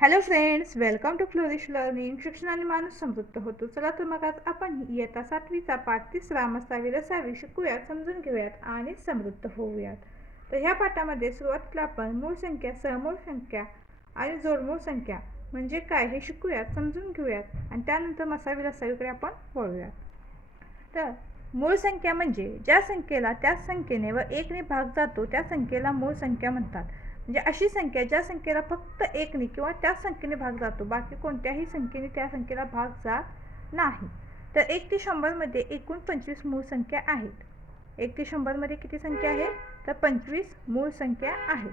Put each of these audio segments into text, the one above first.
Hello friends welcome to Flourish learning शिक्षणाने माणूस समृद्ध होतो. चला तर मग आज आपण इयत्ता सातवीचा पाठ तिसरा मसावी रसावी शिकूयात समजून घेऊयात आणि समृद्ध होऊयात. तर ह्या पाठामध्ये सुरुवातीला आपण मूळ संख्या सहमूळ संख्या आणि जोडमूळ संख्या म्हणजे काय हे शिकूयात समजून घेऊयात आणि त्यानंतर मसावी रसावीकडे आपण वळूयात. तर मूळ संख्या म्हणजे ज्या संख्येला त्या संख्येने व एकने भाग जातो त्या संख्येला मूळ संख्या म्हणतात. म्हणजे अशी संख्या ज्या संख्येला फक्त एकने किंवा त्याच संख्येने भाग जातो. बाकी कोणत्याही संख्येने त्या संख्येला भाग जात नाही. तर एक ते शंभरमध्ये एकूण पंचवीस मूळ संख्या आहेत. एक ते शंभरमध्ये किती संख्या आहे? तर पंचवीस मूळ संख्या आहे.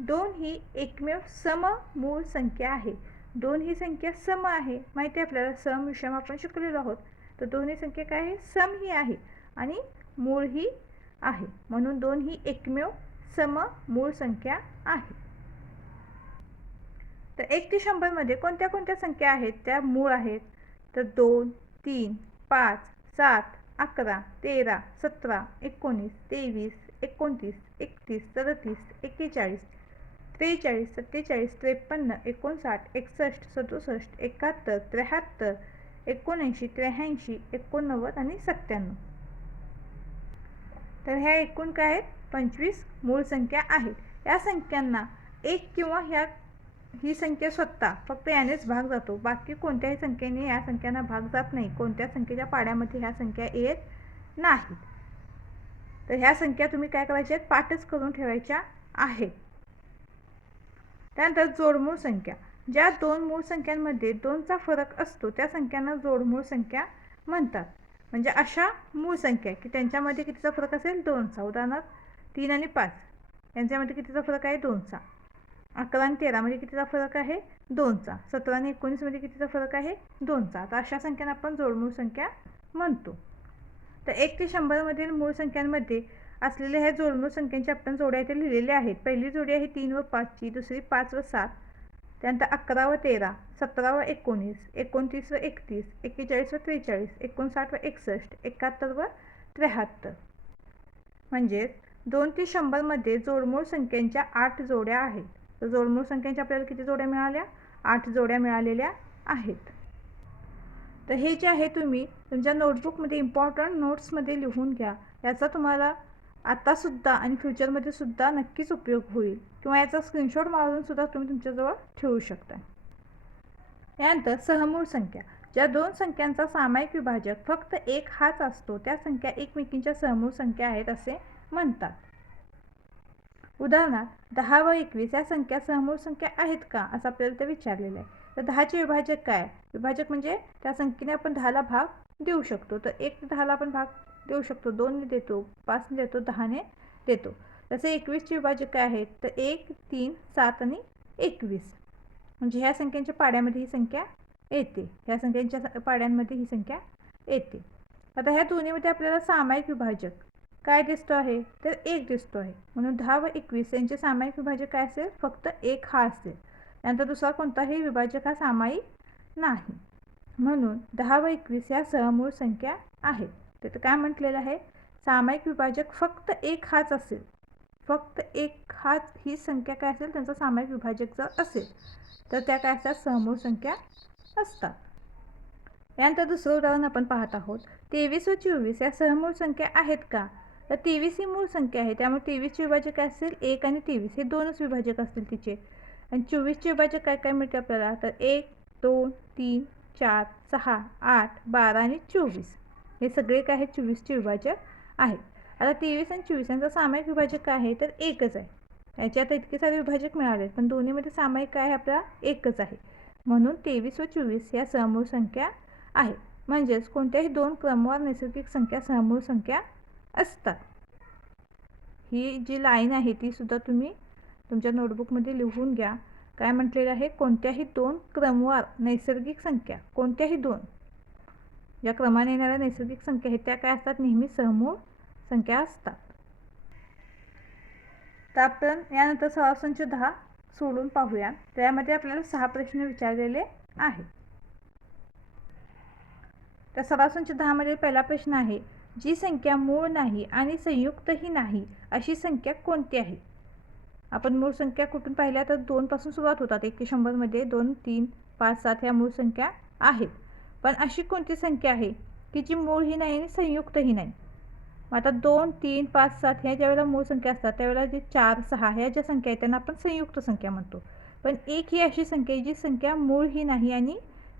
दोन ही एकमेव सम मूळ संख्या आहे. दोन ही संख्या सम आहे. माहिती आहे आपल्याला? सम विषम आपण शिकलेलो आहोत. तर दोन्ही संख्या काय आहे? सम ही आहे आणि मूळ ही आहे. म्हणून दोन ही एकमेव सम मूळ संख्या आहे. तर एक ते शंभरमध्ये कोणत्या कोणत्या संख्या आहेत? त्या मूळ आहेत. तर दोन तीन पाच सात अकरा तेरा सतरा एकोणीस तेवीस एकोणतीस एकतीस सदतीस एक्केचाळीस त्रेचाळीस सत्तेचाळीस त्रेपन्न एकोणसाठ एकसष्ट सदुसष्ट एकाहत्तर त्र्याहत्तर एकोणऐंशी त्र्याऐंशी एकोणनव्वद आणि सत्त्याण्णव. तर ह्या एकूण काय आहेत? पंचवीस मूळ संख्या आहेत. या संख्यांना एक किंवा ह्या ही संख्या स्वतः फक्त यानेच भाग जातो. बाकी कोणत्याही संख्येने या संख्यांना भाग जात नाही. कोणत्या संख्येच्या पाड्यामध्ये ह्या संख्या येत नाहीत तर ह्या संख्या तुम्ही काय करायच्या आहेत? पाठच करून ठेवायच्या आहेत. त्यानंतर जोडमूळ संख्या. ज्या दोन मूळ संख्यांमध्ये दोनचा फरक असतो त्या संख्यांना जोडमूळ संख्या म्हणतात. म्हणजे अशा मूळ संख्या की त्यांच्यामध्ये कितीचा फरक असेल? दोनचा. उदाहरणार्थ तीन आणि पाच. यांच्यामध्ये कितीचा फरक आहे? दोनचा. अकरा आणि तेरामध्ये म्हणजे कितीचा फरक आहे? दोनचा. सतरा आणि एकोणीसमध्ये म्हणजे कितीचा फरक आहे? दोनचा. तर अशा संख्यांना आपण जोडमूळ संख्या म्हणतो. तर एक ते शंभरमधील मूळ संख्यांमध्ये असलेल्या ह्या जोडमूळ संख्यांच्या आपण जोड्या इथे लिहिलेल्या आहेत. पहिली जोडी आहे तीन व पाचची दुसरी पाच व सात. त्यानंतर अकरा व तेरा सतरा व एकोणीस एकोणतीस व एकतीस एक्केचाळीस व त्रेचाळीस एकोणसाठ व एकसष्ट एकाहत्तर व त्र्याहत्तर. म्हणजेच दोन ते शंभरमध्ये जोडमूळ संख्यांच्या आठ जोड्या आहेत. तर जोडमूळ संख्यांच्या आपल्याला किती जोड्या मिळाल्या? आठ जोड्या मिळालेल्या आहेत. तर हे जे आहे तुम्ही तुमच्या नोटबुकमध्ये इम्पॉर्टंट नोट्समध्ये लिहून घ्या. याचा तुम्हाला आत्तासुद्धा आणि फ्युचरमध्ये सुद्धा नक्कीच उपयोग होईल. किंवा याचा स्क्रीनशॉट मारूनसुद्धा तुम्ही तुमच्याजवळ ठेवू शकता. यानंतर सहमूळ संख्या. ज्या दोन संख्यांचा सामायिक विभाजक फक्त एक हाच असतो त्या संख्या एकमेकींच्या सहमूळ संख्या आहेत असे म्हणतात. उदाहरणार्थ दहा व एकवीस या संख्या समूळ संख्या आहेत का असं आपल्याला ते विचारलेलं आहे. तर दहाचे विभाजक काय? विभाजक म्हणजे त्या संख्येने आपण दहाला भाग देऊ शकतो. तर एक ते दहाला आपण भाग देऊ शकतो. दोनने देतो पाचने देतो दहाने देतो. तसे एकवीसचे विभाजक काय आहेत? तर एक तीन सात आणि एकवीस. म्हणजे ह्या संख्यांच्या पाड्यामध्ये ही संख्या येते. ह्या संख्यांच्या पाड्यांमध्ये ही संख्या येते. आता ह्या दोन्हीमध्ये आपल्याला सामायिक विभाजक काय दिसतो आहे? तर एक दिसतो आहे. म्हणून दहा व एकवीस यांचे सामायिक विभाजक काय असेल? फक्त एक हा असेल. त्यानंतर दुसरा कोणताही विभाजक हा सामायिक नाही. म्हणून दहा व एकवीस या सहमूळ संख्या आहेत तिथं काय म्हटलेलं आहे? सामायिक विभाजक फक्त एक हाच असेल. फक्त एक हाच ही संख्या काय असेल? त्यांचा सामायिक विभाजक जर असेल. तर त्या काय असतात? सहमूळ संख्या असतात. यानंतर दुसरं उदाहरण आपण पाहत आहोत. तेवीस व चोवीस या सहमूळ संख्या आहेत का? तर तेवीस ही मूळ संख्या आहे. त्यामुळे तेवीसचे विभाजक असेल एक आणि तेवीस हे दोनच विभाजक असतील तिचे. आणि चोवीसचे विभाजक काय काय मिळते आपल्याला? तर एक दोन तीन चार सहा आठ बारा आणि चोवीस. हे सगळे काय आहेत? चोवीसचे विभाजक आहेत. आता तेवीस आणि चोवीस यांचा सामायिक विभाजक काय आहे? तर एकच आहे. याचे आता इतके सारे विभाजक मिळाले पण दोन्हीमध्ये सामायिक काय आहे आपला? एकच आहे. म्हणून तेवीस व चोवीस या समूळ संख्या आहेत. म्हणजेच कोणत्याही दोन क्रमवार नैसर्गिक संख्या समूळ संख्या असतात. ही जी लाईन आहे ती सुद्धा तुम्ही तुमच्या नोटबुकमध्ये लिहून घ्या. काय म्हटलेलं आहे? कोणत्याही दोन क्रमवार नैसर्गिक संख्या कोणत्याही दोन. ज्या क्रमाने येणाऱ्या नैसर्गिक संख्या आहेत त्या काय असतात? नेहमी सहमूळ संख्या असतात. तर आपण यानंतर सरासंच दहा सोडून पाहूया. त्यामध्ये आपल्याला सहा प्रश्न विचारलेले आहेत. तर सरासंच दहामध्ये पहिला प्रश्न आहे जी संख्या मूळ नाही आणि संयुक्तही नाही अशी संख्या कोणती आहे? आपण मूळ संख्या कुठून पाहिल्या? तर दोनपासून सुरुवात होतात. एक ते शंभरमध्ये दोन तीन पाच सात ह्या मूळ संख्या आहेत. पण अशी कोणती संख्या आहे की जी मूळही नाही आणि संयुक्तही नाही? मग आता दोन तीन पाच सात ह्या ज्यावेळेला मूळ संख्या असतात त्यावेळेला जे चार सहा ह्या ज्या संख्या आहेत त्यांना आपण संयुक्त संख्या म्हणतो. पण एक ही अशी संख्या आहे जी संख्या मूळही नाही आणि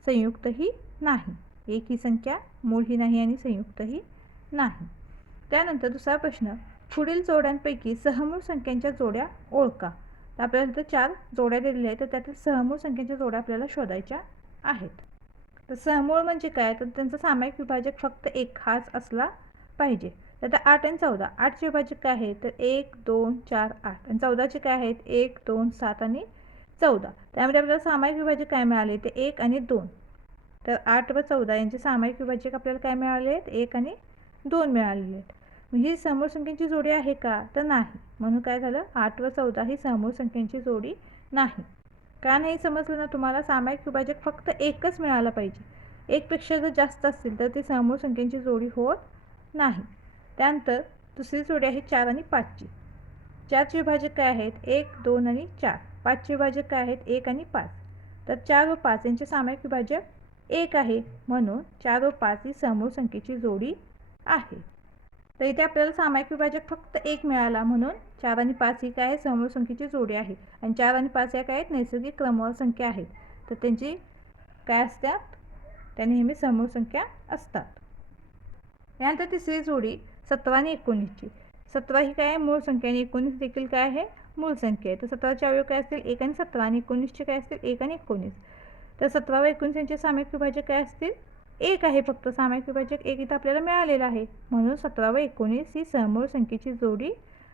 संयुक्तही नाही. एक ही संख्या मूळही नाही आणि संयुक्तही नाही. त्यानंतर दुसरा प्रश्न पुढील जोड्यांपैकी सहमूळ संख्यांच्या जोड्या ओळखा. तर आपल्याला इथं चार जोड्या दिलेल्या आहेत तर त्यातील सहमूळ संख्यांच्या जोड्या आपल्याला शोधायच्या आहेत. तर सहमूळ म्हणजे काय? तर त्यांचा सामायिक विभाजक फक्त एक हाच असला पाहिजे. तर आता आठ आणि चौदा आठचे विभाजक काय आहे तर एक दोन चार आठ. आणि चौदाचे काय आहेत? एक दोन सात आणि चौदा. त्यामध्ये आपल्याला सामायिक विभाजक काय मिळाले? ते एक आणि दोन. तर आठ व चौदा यांचे सामायिक विभाजक आपल्याला काय मिळाले आहेत? एक आणि दोन मिळालेले आहेत. मग ही समोर संख्यांची जोडी आहे का? तर नाही. म्हणून काय झालं? आठ व चौदा ही समोर संख्यांची जोडी नाही. का नाही समजलं ना तुम्हाला? सामायिक विभाजक फक्त एकच मिळाला पाहिजे. एकपेक्षा जर जास्त असतील तर ती समोर संख्यांची जोडी होत नाही. त्यानंतर दुसरी जोडी आहे चार आणि पाचची चारचे विभाजक काय आहेत? एक दोन आणि चार. पाचचे विभाजक काय आहेत? एक आणि पाच. तर चार व पाच यांचे सामायिक विभाजक एक आहे. म्हणून चार व पाच ही समोर संख्येची जोडी आहे. तर इथे आपल्याला सामायिक विभाजक फक्त एक मिळाला म्हणून चार आणि पाच ही काय आहे समूळ संख्येची जोडी आहे. आणि चार आणि पाच या काय आहेत? नैसर्गिक क्रमवार संख्या आहेत. तर त्यांची काय असतात? त्या नेहमी समूळ संख्या असतात. यानंतर तिसरी जोडी सतरा आणि एकोणीसची. सतरा ही काय आहे? मूळ संख्या आणि एकोणीस देखील काय आहे? मूळ संख्या आहे. तर सतराचे अवयव काय असतील? एक आणि सतरा आणि एकोणीसचे काय असतील? एक आणि एकोणीस. तर सतरा व एकोणीस यांचे सामायिक विभाजक काय असतील? एक आहे फक्त सामायिक विभाजक एक इथं आपल्याला मिळालेला आहे. म्हणून सतरा व एकोणीस ही समूळ संख्येची जोडी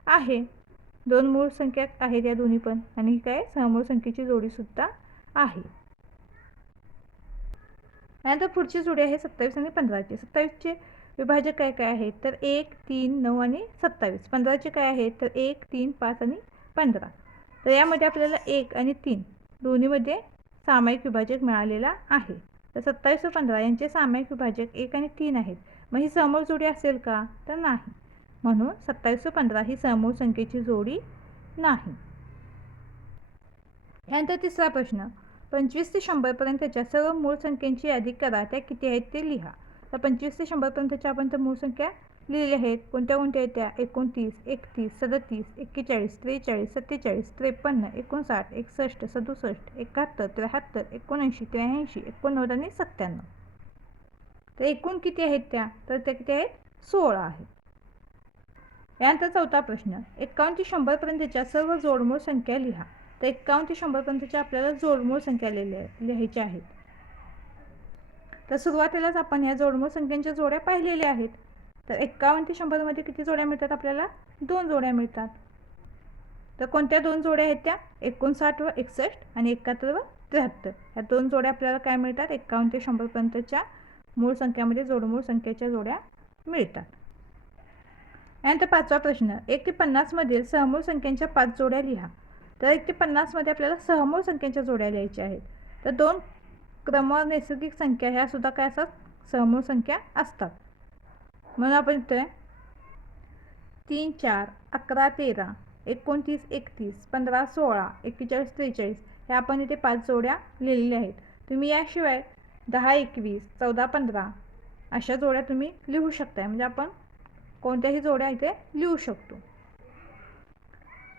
आहे. दोन मूळ संख्या आहेत या दोन्ही पण. आणि ही काय? समूळ संख्येची जोडीसुद्धा आहे. त्यानंतर पुढची जोडी आहे सत्तावीस आणि पंधराची. सत्तावीसचे विभाजक काय काय आहेत? तर एक तीन नऊ आणि सत्तावीस. पंधराचे काय आहेत? तर एक तीन पाच आणि पंधरा. तर यामध्ये आपल्याला एक आणि तीन दोन्हीमध्ये सामायिक विभाजक मिळालेला आहे. तर सत्तावीस व पंधरा यांचे सामायिक विभाजक एक आणि तीन आहेत. मग ही समूळ जोडी असेल का? तर नाही. म्हणून सत्तावीस व पंधरा ही समूळ संख्येची जोडी नाही. यानंतर तिसरा प्रश्न. पंचवीस ते शंभरपर्यंतच्या सर्व मूळ संख्यांची यादी करा. त्या किती आहेत ते लिहा. तर पंचवीस ते शंभरपर्यंतच्या आपण तर मूळ संख्या लिहिलेल्या आहेत. कोणत्या कोणत्या आहेत त्या एकोणतीस एकतीस सदतीस एक्केचाळीस त्रेचाळीस सत्तेचाळीस त्रेपन्न एकोणसाठ एकसष्ट सदुसष्ट एकाहत्तर त्र्याहत्तर एकोणऐंशी त्र्याऐंशी एकोणनव्वद आणि सत्त्याण्णव. तर एकूण किती आहेत त्या? तर त्या किती आहेत? सोळा आहेत. यानंतर चौथा प्रश्न. एक्कावन्न ते शंभरपर्यंतच्या सर्व जोडमूळ संख्या लिहा. तर एक्कावन्न ते शंभरपर्यंतच्या आपल्याला जोडमूळ संख्या लिहिल्या लिहायच्या आहेत. तर सुरुवातीलाच आपण या जोडमूळ संख्यांच्या जोड्या पाहिलेल्या आहेत. तर एक्कावन्न ते शंभरमध्ये किती जोड्या मिळतात आपल्याला? दोन जोड्या मिळतात. तर कोणत्या दोन जोड्या आहेत त्या? एकोणसाठ व एकसष्ट आणि एकाहत्तर व त्र्याहत्तर. ह्या दोन जोड्या आपल्याला काय मिळतात? एक्कावन्न ते शंभरपर्यंतच्या मूळ संख्यामध्ये जोडमूळ संख्येच्या जोड्या मिळतात. यानंतर पाचवा प्रश्न. एक ते पन्नासमधील सहमूळ संख्यांच्या पाच जोड्या लिहा. तर एक ते पन्नासमध्ये आपल्याला सहमूळ संख्यांच्या जोड्या लिहायच्या आहेत. तर दोन क्रम नैसर्गिक संख्या ह्या सुद्धा काय असतात? सहमूळ संख्या असतात. म्हणून आपण इथे तीन चार अकरा तेरा एकोणतीस एकतीस पंधरा सोळा एक्केचाळीस त्रेचाळीस ह्या आपण इथे पाच जोड्या लिहिलेल्या आहेत. तुम्ही याशिवाय दहा एकवीस चौदा पंधरा अशा जोड्या तुम्ही लिहू शकताय. म्हणजे आपण कोणत्याही जोड्या इथे लिहू शकतो.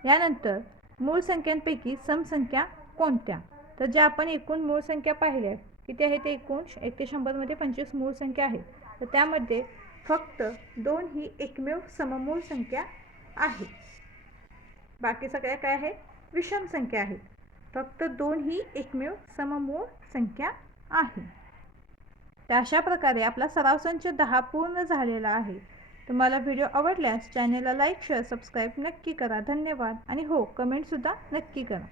यानंतर मूळ संख्यांपैकी समसंख्या कोणत्या? तर ज्या आपण एकूण मूळ संख्या पाहिल्या किती आहे ते एकूण? एक ते शंभरमध्ये पंचवीस मूळ संख्या आहेत. तर त्यामध्ये फक्त दोन ही एकमेव सममूळ संख्या आहे. बाकी सगळ्या काय आहेत? विषम संख्या आहेत. फक्त दोन ही एकमेव सममूळ संख्या आहे. तर अशा प्रकारे आपला सराव संच दहा पूर्ण झालेला आहे. तुम्हाला व्हिडिओ आवडल्यास चॅनेलला लाईक शेअर सबस्क्राईब नक्की करा. धन्यवाद. आणि हो कमेंटसुद्धा नक्की करा.